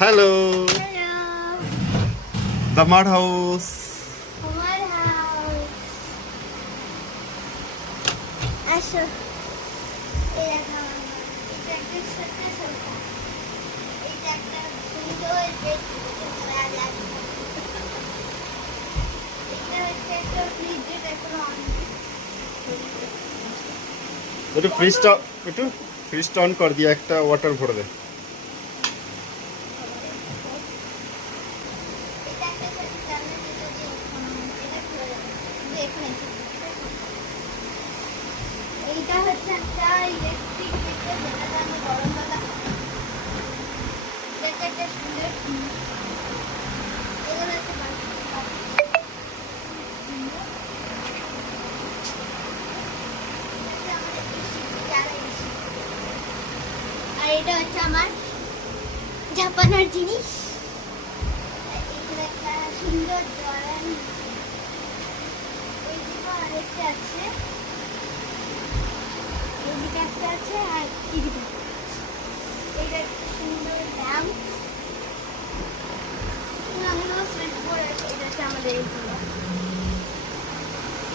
Hello, Hello. The মাড house. আমার house. আসো। এই দেখো আমার house. এটা একটা ছোট্ট sofa. এটা একটা সুন্দর bed. এটা খোলা যাবে। এটা হচ্ছে একটা fridge যেটা এখনো on করিনি। একটু ফ্রিজটা অন কর দিয়ে একটা ওয়াটার ভরে দে। এটা একটা ছোট্ট জানলা যেটা দিয়ে এটা খোলা যাবে। যে এখানে আছে। এইটা হচ্ছে একটা ইলেকট্রিক কেটল যেটাতে আমি গরম জল এটা হচ্ছে একটা সুন্দর এগুলো হচ্ছে বাটি। আর এটা হচ্ছে আমার ঝাপানোর জিনিস। এখানে একটা সুন্দর জল এইদিকে আরেকটা আছে, এইদিকে একটা আছে আর এইদিকে একটা আছে। এটা একটা সুন্দর ল্যাম্প। অনেকগুলো সুইচ বোর্ড আছে। এটা হচ্ছে আমাদের এইগুলো।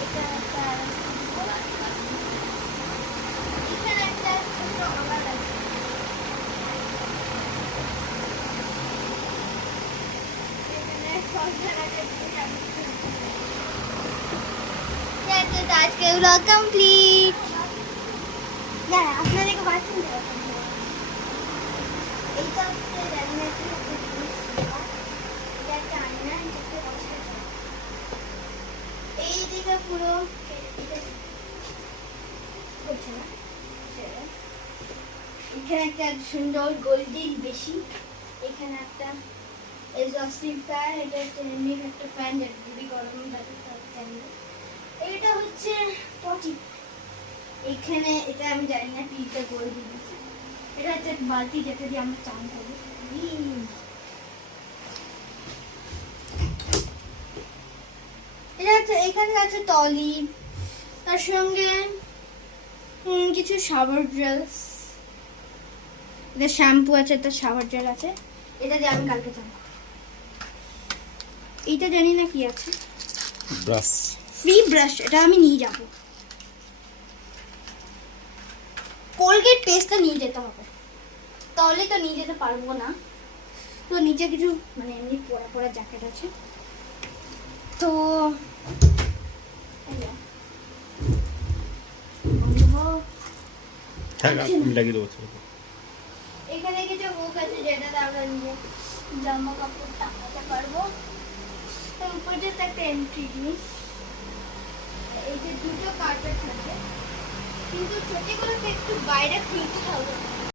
এটা একটা এখানে একটা ছোট ওভার আছে। এখানে সংসার আছে। ঠিক আছে, তো আজকে ব্লগ কমপ্লিট। না আপনাদেরকে বাথরুম দেখাবো। এইটা হচ্ছে রান্নাঘরের একটা জিনিস। এটা একটা আয়না, এটাতে বসা যায়। এইদিকে পুরো হচ্ছে না। এখানে একটা সুন্দর গোল্ডেন বেশি। এখানে একটা এক্সস্টিং ফ্যান। এটা হচ্ছে এমনি একটা ফ্যান যেটা যদি গরম লাগে তাহলে চালিয়ে। এটা হচ্ছে পটি। এখানে এটা আমি জানি না টিটা করে দিয়েছি। এটা হচ্ছে বালতি যেটা দিয়ে আমরা চান করি। এটা হচ্ছে এখানে আছে টলি, তার সঙ্গে কিছু শাওয়ার জেলস। এটা শ্যাম্পু আছে, একটা শাওয়ার জেল আছে। এটা দিয়ে আমি কালকে চান করব। এইটা জানি না কি আছে। ব্রাশ। ফ্রি ব্রাশ, এটা আমি নিয়ে যাব। কোলগেট পেস্টটা নিয়ে যেতে হবে, তাহলে তো নিয়ে যেতে পারবো না। তো নিচে কিছু মানে এমনি পরা পরা জ্যাকেট আছে। তো হ্যাঁ, আমি লাগিয়ে দেবো। এখানে কিছু বুক আছে যেটাতে আমরা নিজে জামা কাপড় টাঙাতে পারবো। তার উপর just একটা এন্ট্রি জিনিস। এই যে দুটো কার্পেট আছে, কিন্তু ছোটিগুলোকে একটু বাইরে খুলতে হবে।